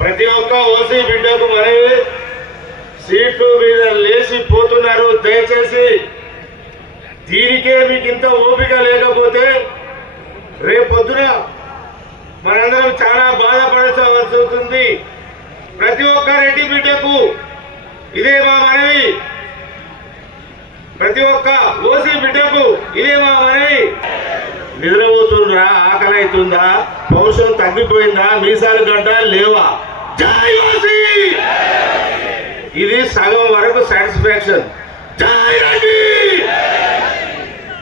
ప్రతి ఒక్క ఓసీ బిడ్డకు మనవి, సీట్లు మీద లేచిపోతున్నారు. దయచేసి దీనికే మీకు ఇంత ఓపిక లేకపోతే రేపొద్దున మనందరం చాలా బాధపడాల్సి వస్తుంది. ప్రతి ఒక్క రెడ్డి బిడ్డకు ఇదే మా మనవి, ప్రతి ఒక్క ఓసీ బిడ్డకు ఇదే మా మనవి. నిద్రపోతుండ్రా, ఆకలి అవుతుందా, పౌరుషం తగ్గిపోయిందా, మీసాలు గడ్డాలు లేవా? జై ఓసీ! ఇది సగం వరకు సాటిస్ఫాక్షన్. జై రెడ్డి!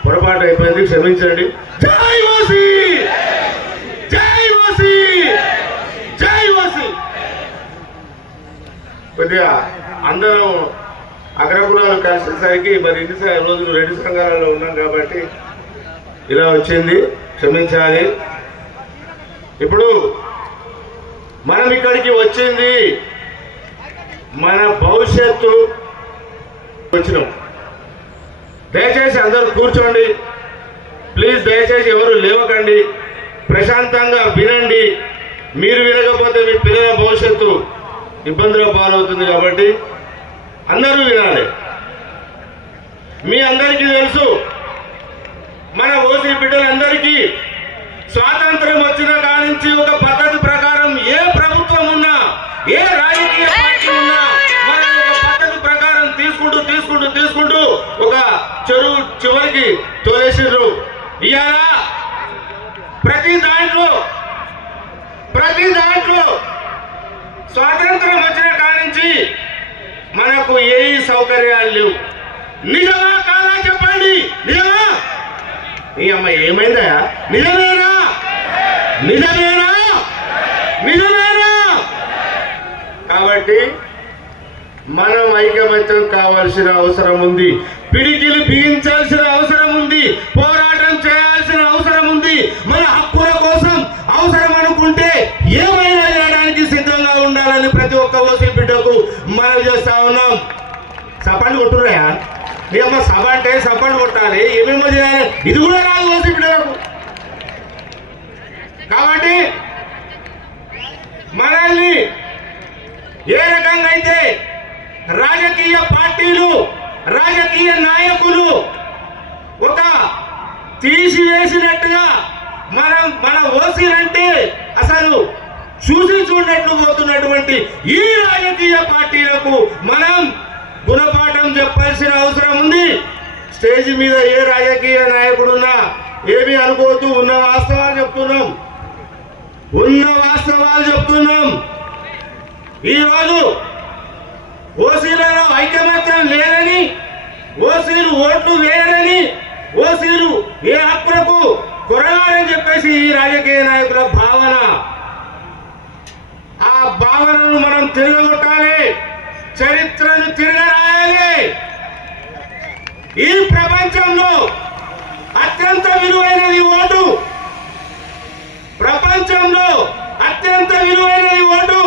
పొరపాటు అయిపోయింది, క్షమించండి. జై ఓసీ! జై ఓసీ! జై ఓసీ! కొద్దిగా అందరం అగ్రకులాలు కలిసేసరికి మరి ఇన్ని రోజులు రెడ్డి సంఘాలలో ఉన్నాం కాబట్టి ఇలా వచ్చింది, క్షమించాలి. ఇప్పుడు మనం ఇక్కడికి వచ్చింది మన భవిష్యత్తు వచ్చినాం. దయచేసి అందరూ కూర్చోండి ప్లీజ్. దయచేసి ఎవరు లేవకండి, ప్రశాంతంగా వినండి. మీరు వినకపోతే మీ పిల్లల భవిష్యత్తు ఇబ్బందుల పాలవుతుంది కాబట్టి అందరూ వినాలి. మీ అందరికీ తెలుసు, మన ఓసీ బిడ్డలందరికీ స్వాతంత్రం వచ్చిన కాడి నుంచి ఒక పద్ధతి ప్రకారం ఏ ప్రభుత్వం ఉన్నా, ఏ రాజకీయ పార్టీ ఉన్నా, మనం ఒక పద్ధతి ప్రకారం తీసుకుంటూ ఒక చెరువు చివరికి తోలేసిర్రు. ఇవాళ ప్రతి దాంట్లో స్వాతంత్రం వచ్చిన కాడి నుంచి మనకు ఏ సౌకర్యాలు లేవు. నిజమా కాదా చెప్పండి? నిజమా? నీ అమ్మ ఏమైందా? నిజమేనా? నిజమేనా? నిజమేనా? కాబట్టి మనం ఐకమత్యం కావాల్సిన అవసరం ఉంది, పిడికిలు బిగించాల్సిన అవసరం ఉంది, పోరాటం చేయాల్సిన అవసరం ఉంది. మన హక్కుల కోసం అవసరం అనుకుంటే ఏమైనా చేయడానికి సిద్ధంగా ఉండాలని ప్రతి ఒక్క ఓసీ బిడ్డకు మనం చేస్తా ఉన్నాం. సపాన్ని కొట్టురా నీ అమ్మ, సభ అంటే సపాన్ని కొట్టాలి, ఏమేమో చేయాలి, ఇది కూడా రాదు ఓసీ బిడ్డలకు. కాబట్టి మనల్ని ఏ రకంగా అయితే రాజకీయ పార్టీలు, రాజకీయ నాయకులు ఒక తీసివేసినట్టుగా మన ఓసీలంటే అసలు చూసి చూడనట్లు పోతున్నటువంటి ఈ రాజకీయ పార్టీలకు మనం గుణపాఠం చెప్పాల్సిన అవసరం ఉంది. స్టేజ్ మీద ఏ రాజకీయ నాయకుడున్నా ఏమీ అనుకోవద్దు, ఉన్న వాస్తవాలు చెప్తున్నాం. ఈరోజు ఓసీలలో ఐకమత్యం లేదని, ఓసీలు ఓట్లు వేయరని, ఓసీలు ఏ హక్కులకు కొరగాలని చెప్పేసి ఈ రాజకీయ నాయకుల భావన. ఆ భావనను మనం తిరగొట్టాలి, చరిత్రను తిరగరాయాలి. ఈ ప్రపంచంలో అత్యంత విలువైనది ఓటు, ప్రపంచంలో అత్యంత విలువైనది ఓటు.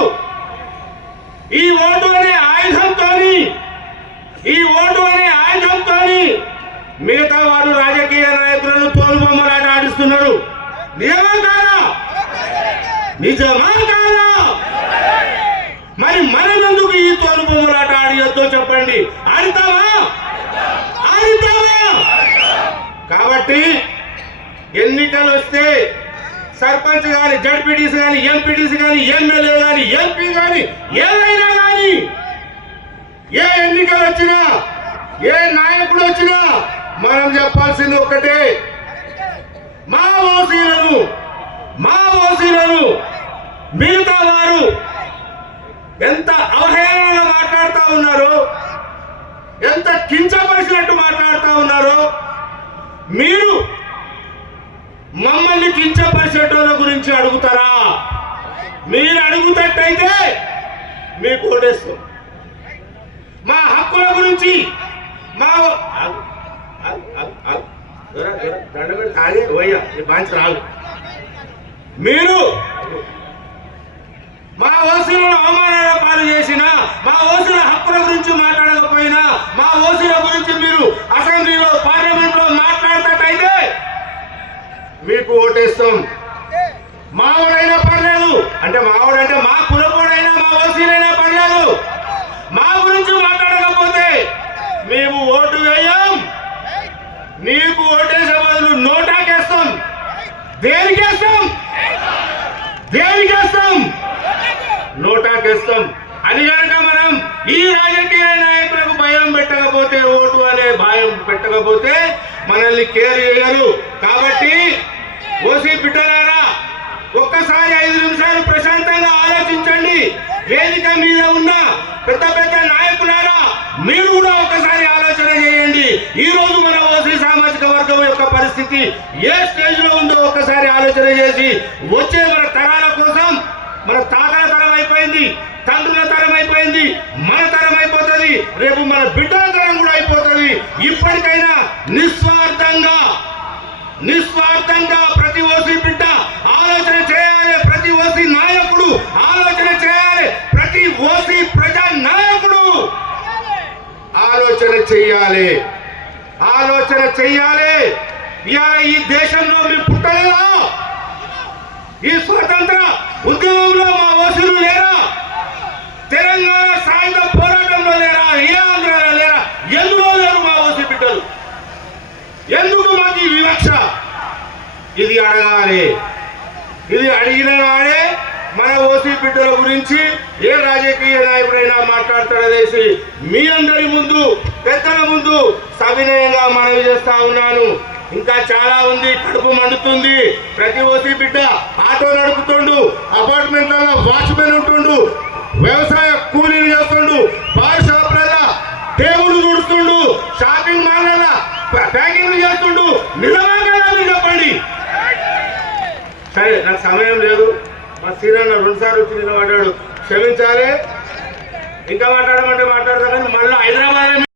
ఈ ఓటు అనే ఆయుధంతోని మిగతా వారు రాజకీయ నాయకులను తోలుబొమ్మలాట ఆడిస్తున్నారు. నిజమా కాదా? మరి మనమెందుకు ఈ తోలుబొమ్మలాట ఆడియొద్దో చెప్పండి. ఆడితావా? కాబట్టి ఎన్నికలు వస్తే సర్పంచ్ కానీ, జడ్పీటీసీ కానీ, ఎంపీటీసీ కానీ, ఎమ్మెల్యే కానీ, ఎంపీ కానీ, ఏదైనా కానీ, ఏ ఎన్నికలు వచ్చినా, ఏ నాయకుడు వచ్చినా మనం చెప్పాల్సింది ఒక్కటే, మా ఓసీలను మిగతా వారు ఎంత అవహేళనగా మాట్లాడుతూ ఉన్నారో, ఎంత కించపరిచినట్టు మాట్లాడుతూ ఉన్నారో, మీరు మమ్మల్ని కించపరిచేటోళ్ళ గురించి అడుగుతారా? మీరు అడుగుతట్టయితే మీకు ఓటేస్తాం. మా హక్కుల గురించి, మా మీరు మా ఓసీలను అవమానాల పాలు చేసినా, మా ఓసీల హక్కుల గురించి మాట్లాడకపోయినా, మా ఓసీల గురించి మీరు అసెంబ్లీలో, పార్లమెంట్లో మాట్లాడతాటైతే మీకు ఓటేస్తాం. మావాడైనా పర్లేదు, అంటే మావాడంటే మా కులపోడైనా దేనికేస్తాం? దేనికేస్తాం? నోటాకేస్తాం అని కనుక మనం ఈ రాజకీయ నాయకులకు భయం పెట్టకపోతే, ఓటు అనే భయం పెట్టకపోతే మనల్ని కేర్ చేయరు. కాబట్టి ఓసీ బిడ్డలారా, ఒక్కసారి 5 నిమిషాలు ప్రశాంతంగా ఆలోచించండి. వేదిక మీద ఉన్న పెద్ద పెద్ద నాయకులారా, మీరు కూడా ఒకసారి ఆలోచన చేయండి. ఈ రోజు మన ఓసీ సామాజిక వర్గం యొక్క పరిస్థితి ఏ స్టేజ్ లో ఉందో ఒక్కసారి ఆలోచన చేసి, వచ్చే మన తరాల కోసం, మన తాతల తరం అయిపోయింది, తండ్రుల తరం అయిపోయింది, మన తరం అయిపోతుంది, రేపు మన బిడ్డల తరం కూడా అయిపోతుంది. ఇప్పటికైనా నిస్వార్థంగా ప్రతి ఓసీ బిడ్డ ఆలోచన చేయాలి, ప్రతి ఓసీ నాయకుడు ఆలోచన చేయాలి, ప్రతి ఓసీ ప్రజా నాయకుడు ఆలోచన చెయ్యాలి. ఇవాళ ఈ దేశంలో మీరు పుట్టలేదా? ఈ స్వతంత్ర ఉద్యమంలో మా ఓసీలు లేరా? తెలంగాణ సాయుధ పోరాటంలో లేరా? ఏ ఆంధ్రాలో లేరా? ఎందులో లేరు మా ఓసీ బిడ్డలు? ఎందుకు మాకు ఈ వివక్ష? ఇది అడగాలి. ఇది అడిగిన నాడే మన ఓసీ బిడ్డల గురించి ఏ రాజకీయ నాయకుడైనా మాట్లాడతాడనేసి మీ అందరి ముందు, పెద్దల ముందు సవినయంగా మనవి చేస్తా ఉన్నాను. ఇంకా చాలా ఉంది, కడుపు మండుతుంది. ప్రతి ఓసీ బిడ్డ ఆటో నడుపుతుండు, అపార్ట్మెంట్లలో వాచ్మెన్ ఉంటుండు, వ్యవసాయ కూలీలు చేస్తుండు, బార్ షాప్లలో టేబుల్ తుడుస్తుండు, షాపింగ్ మాల్లలో ప్యాకింగ్లు చేస్తుండు. నిజంగా చెప్పండి. సరే, నాకు సమయం లేదు. మా సీనన్న 2 సార్లు వచ్చి నిలబడ్డాడు, క్షమించాలి. ఇంకా మాట్లాడమంటే మాట్లాడతాను, కానీ మళ్ళీ హైదరాబాద్